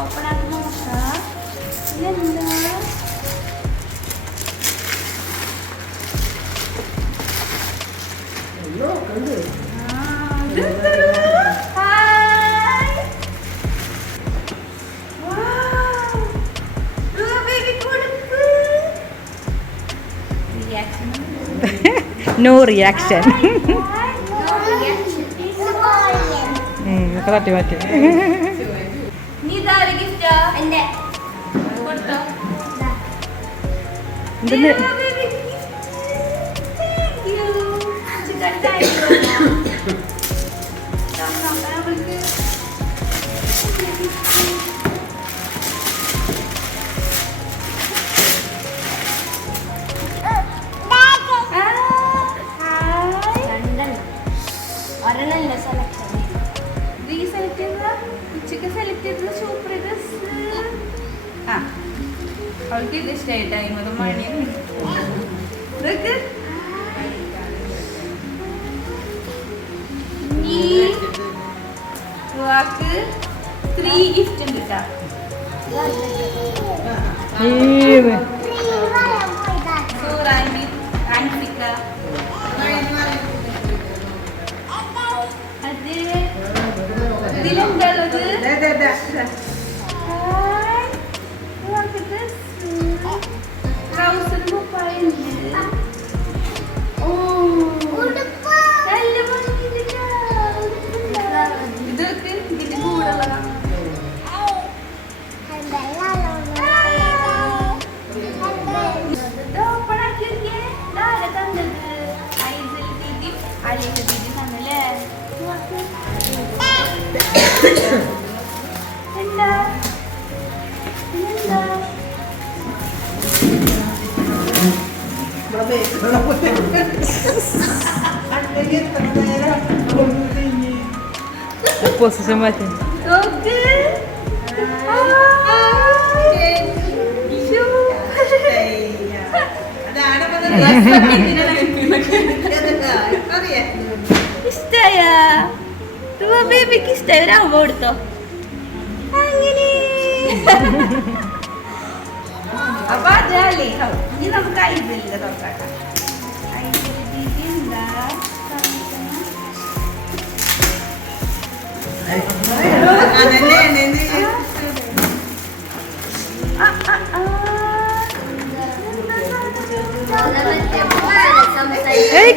Open ആക്കി നോക്കാം. എന്താ നോ റിയാക്ഷൻ. മാറ്റി മാറ്റി. അവൾക്ക് ഇത് ഇഷ്ടമായിട്ടായി മണി ഇതൊക്കെ വാക്ക് 3 ഗിഫ്റ്റ് ഉണ്ട് കേട്ടോ. സൂറാനി ആൻസിക്ക അത് ഇതിലെന്താണത്? ഇതൊക്കെ ഇതിന്റെ കൂടെ ഉള്ളതാണ്. എന്താ പൊസിഷൻ മാറ്റി. ഇഷ്ടായ ബേബിക്ക് ഇഷ്ടായ ഒരു അമ്മ കൊടുത്തോ അങ്ങനെ. അപ്പൊ അതല്ലേ ഇനി നമുക്ക് ഐസിലിന്റെ തുറക്കാം. ഐസിൽ ദീദി എന്താ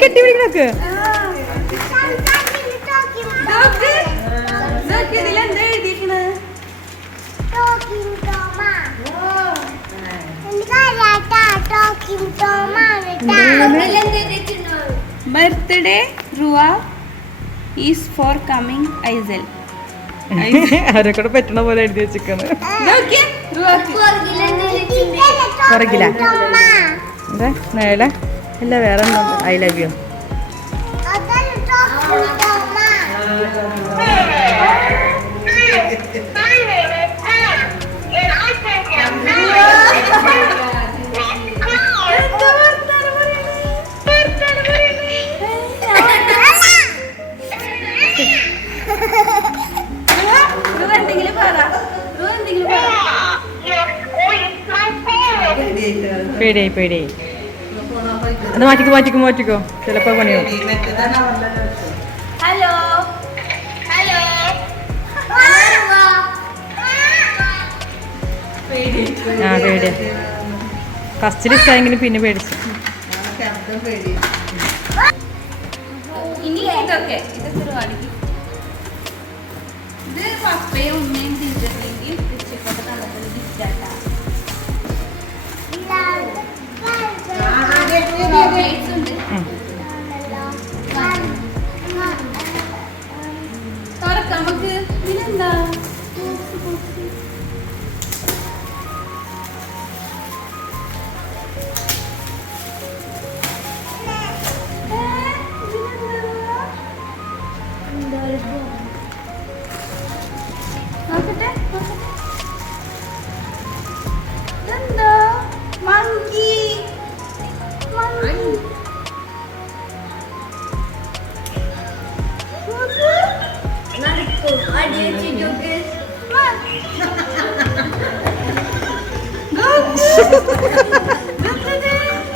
കെട്ടി പിടിക്കണക്ക്. ഇതിലെന്താ എഴുതിയിരിക്കണത്? ബർത്ത്ഡേ റുവ ഈസ് ഫോർ കമ്മിങ് ഐസൽ. അവരെ കൂടെ പറ്റണ പോലെ എഴുതി വെച്ചിരിക്കുന്നത്. പുറകില എന്താ നേരെ അല്ല വേറെ ഐ ലവ് യു. പേടിയായി പേടിയായി. അത് മാറ്റിക്കോ മാറ്റിക്കോ മാറ്റിക്കോ, ചിലപ്പോ പണിയോ. ഹലോ ഹലോ ആ പേടിയാ. ഫസ്റ്റിൽ ഇഷ്ടമായെങ്കിലും പിന്നെ പേടിച്ചു. ഇനി ഇതൊക്കെ ഇത് പപ്പയും ഉമ്മയും തിരിച്ചെങ്കിൽ തിരിച്ചൊക്കെ നല്ലൊരു ഗിഫ്റ്റാട്ടാ. തുറക്കാം നമുക്ക്. ഇതിലെന്താ നോക്കട്ടെ നോക്കട്ടെ. ഇതെന്താ? മങ്കി മങ്കി ചിഞ്ചുക്ക്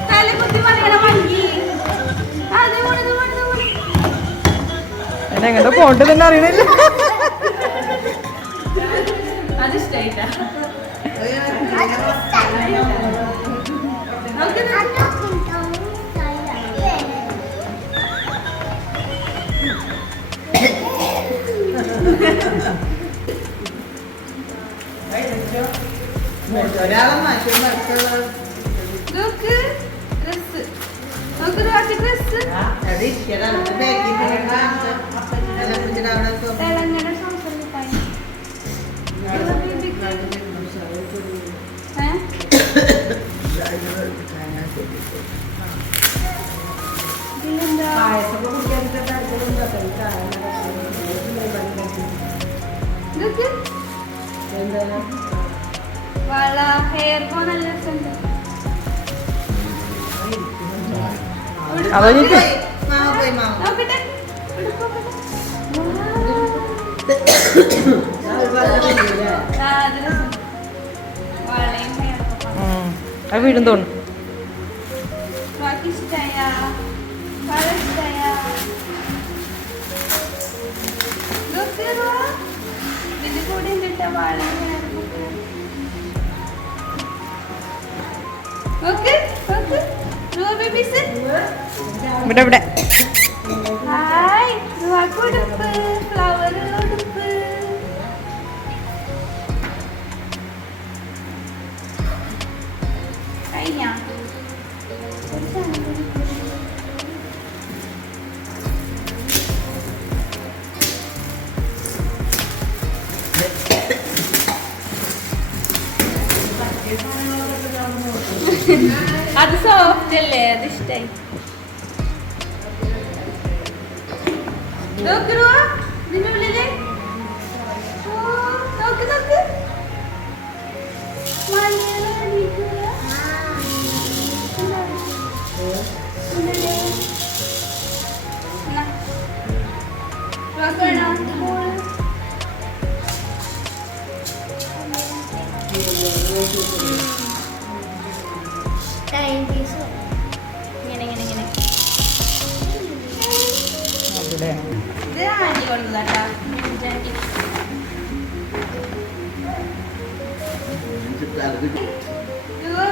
തലകുത്തി മറിയണ വണ്ടി അത് പോണത് പോണത് പോണത് എങ്ങനെ പോണ്ട് തന്നെ അറിയണില്ല. അത് ഇഷ്ടായിട്ടാ ഒരാളെ മാറ്റി മറ്റുള്ള നോക്ക് ഡ്രസ് നോക്ക് ബാക്കി ഡ്രസ് അവിടെ ഇരിക്കണം ബാക്കി തെലങ്കാന സംസാരിക്കാൻ വള ഹെയർ കോ നല്ല രസമുണ്ട്. അതെനിക്ക് നോക്കട്ടെ ഉടുപ്പൊക്കെ. ആ, അത് രസം. വളയും ഹെയർ കോ അത് വീടും തോന്നുന്നു. ബാക്കി ഇഷ്ടായ വള ഇഷ്ടായ നോക്ക് ഇതിന്റെ കൂടെ ഉണ്ടിട്ട വളയും ഹെയർ കോ നോക്ക് നോക്ക് ബേബീസ് ഇവിടെ ഇവിടെ ഹായ് ഉടുപ്പ് ഫ്ലവറുള്ള ഉടുപ്പ് കഴിഞ്ഞ അത് സോഫ്റ്റ് അല്ലേ അത് ഇഷ്ടായി നോക്കണോ ഇതിന്റെ ഉള്ളില് ഓ, നോക്ക് നോക്ക് മലയാളം അടിക്കൂല. ഉള്ളില്. എന്നാ. ഫ്രോക്ക് വേണോ? ഇങ്ങനെ ഇങ്ങനെ ഇങ്ങനെ അവിടെ ഇത് ആന്റി കൊണ്ടതാട്ടാ ആന്റി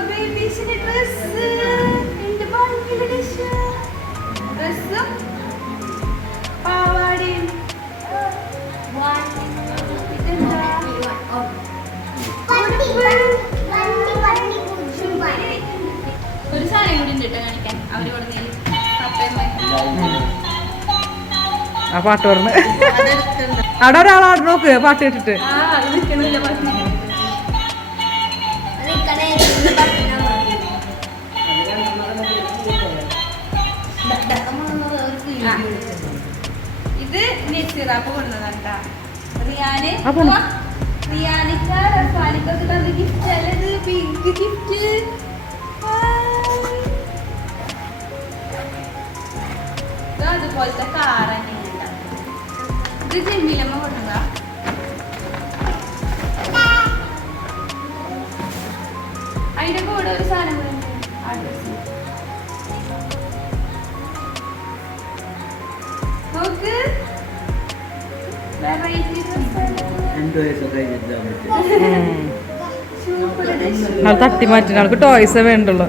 ബേബീസിന്റെ ഡ്രസ് എന്റെ ഭംഗിയുടെ ഡ്രസ്സും പാവാടയും ഇതെന്താ ഒരു സാധനം കൂടി ഉണ്ട് കേട്ടോ കാണിക്കാൻ അവര് പറഞ്ഞ ആ പാട്ട് പറഞ്ഞ് അവിടെ ഒരാളാട് നോക്ക് പാട്ട് കേട്ടിട്ട്. ആ അത് നിൽക്കണില്ല പറഞ്ഞു ഇത് നെച്ചിറാപ്പ് കൊണ്ടുവന്നാട്ടാ റിയാന് അപ്പൊ റിയാനിക്ക റഫാനിക്കൊക്കെ തന്ന ഗിഫ്റ്റ് അല്ല ഇത് ബിഗ് ഗിഫ്റ്റ് അതുപോലത്തെ കാർ തന്നെയുണ്ട് ഇത് ജെമ്മിലമ്മ കൊണ്ടുവന്നാ അതിന്റെ കൂടെ ഒരു സാധനം കൂടെ ഉണ്ട് ആ ഡ്രസ് നോക്ക് വെറൈറ്റി സൂപ്പർ ആൾ തട്ടി മാറ്റി ആൾക്ക് ടോയ്സേ വേണ്ടുള്ളൂ.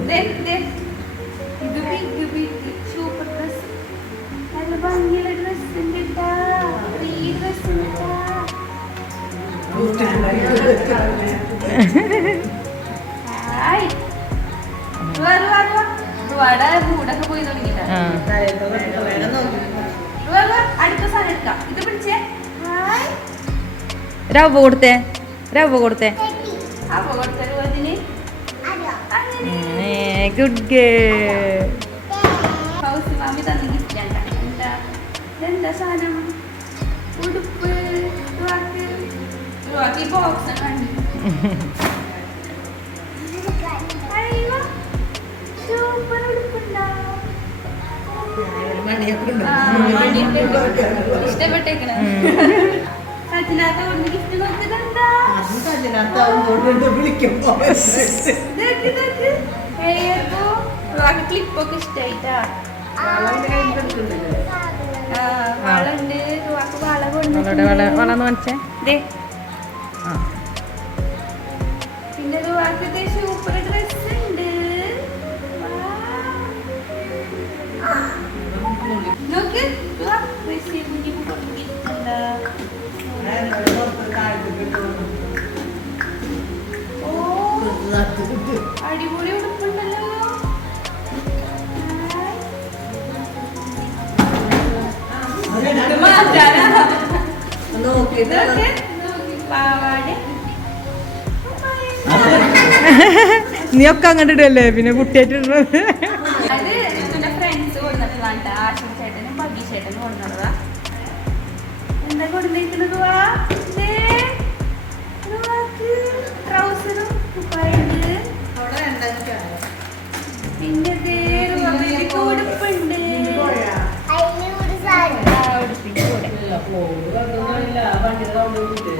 ഇത് ബിഗ് ബിഗ് സൂപ്പർ ഡ്രസ് നല്ല ഭംഗിയുള്ള ഡ്രസ് ഉണ്ട് ഈ ഡ്രസ് ഹായ് ഒരുപാട് മൂടൊക്കെ പോയി തുടങ്ങിട്ടാ അടുത്ത സാധനം എടുക്കാം ഇത് പിടിച്ചേ ഹായ് രവ കൊടുത്തേ രവ കൊടുത്തേ. അപ്പൊ കൊടുത്തൊരു അതിന് അങ്ങനെ ഗുഡ് ഗേൾ. ഹൗസ് മാമി തന്ന ഗിഫ്റ്റ് എന്താ എന്താ സാധനം ഉടുപ്പ് ഈ ബോക്സ് കണ്ടു സൂപ്പർ ഉടുപ്പുണ്ടോ ഇഷ്ടപ്പെട്ടേക്കണ കത്തിനകത്ത് കൊടുത്ത് ഗിഫ്റ്റ് നോക്കിയതെന്താ അതും കല്ലിനകത്താവുന്നോണ്ട് വിളിക്കുമ്പോ ക്ലിപ്പൊക്കെ ഇഷ്ടായിട്ടാ വള വളണ്ട് വള അവളുടെ വളന്ന് കാണിച്ചേ ദേ ആ പിന്നെ റുവാക്കത്തെ സൂപ്പർ ഡ്രസ് ഉണ്ട് നോക്ക് റുവാ ഡ്രസ് കുഞ്ഞിക്ക് കൊടുത്തിട്ടുണ്ട് ഓ അടിപൊളി ഉടുപ്പുണ്ടല്ലോ നോക്കിട്ട് പാവാട നീ ഒക്കെ അങ്ങോട്ട് ഇടല്ലേ പിന്നെ കുട്ടിയായിട്ട് ഇടുന്നത് അത് എന്റെ ഫ്രണ്ട്സ് കൊടുത്തിട്ടുള്ളതാണ് ആശം ചേട്ടനും ഭഗി ചേട്ടനും കൊടുക്കുന്നതാ എന്താ കൊടുത്തിരിക്കുന്നത് ട്രൗസറും കുപ്പായുണ്ട് അവിടെ രണ്ടാഴ്ചയാണ് പിന്നെ ഉടുപ്പുണ്ട്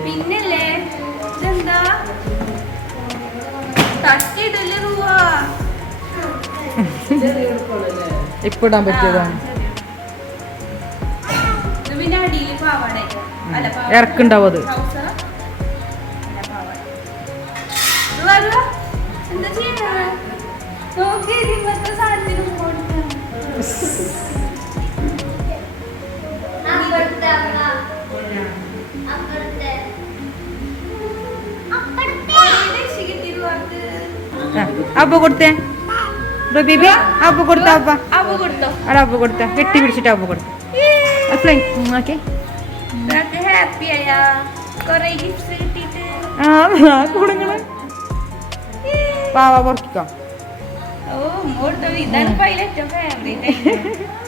പിന്നല്ലേ ഇതെന്താ തട്ടിയിടല്ലേ റുവാ ഇപ്പൊ ഇടാൻ പറ്റിയതാണ് ഇത് പിന്നെ അടിയിൽ പാവാട അല്ല ഇറക്കുണ്ടാവും അത് ട്രൗസർ അല്ല പാവാട റുവാ റുവാ എന്താ ചെയ്യണ നോക്കി ഇന്നത്തെ സാധനത്തിന് കൊടുക്കണം അപ്പൊ കൊടുത്തേ ബേബി അപ്പൊ കൊടുത്ത അപ്പ അപ്പൊ കൊടുത്തോ അവിടെ അപ്പൊ കൊടുത്ത കെട്ടി പിടിച്ചിട്ട് അപ്പൊ കൊടുത്ത ഓക്കെ ഹാപ്പി ആയാ കൊറേ ഗിഫ്റ്റ്സ് കിട്ടിയിട്ട് ആ കൊടുങ്ങള് വാ വാ പൊറക്കിക്കോ ഓ മോട്ടോ ഇതാണ് പൈലറ്റ് ഫേവറേറ്റ്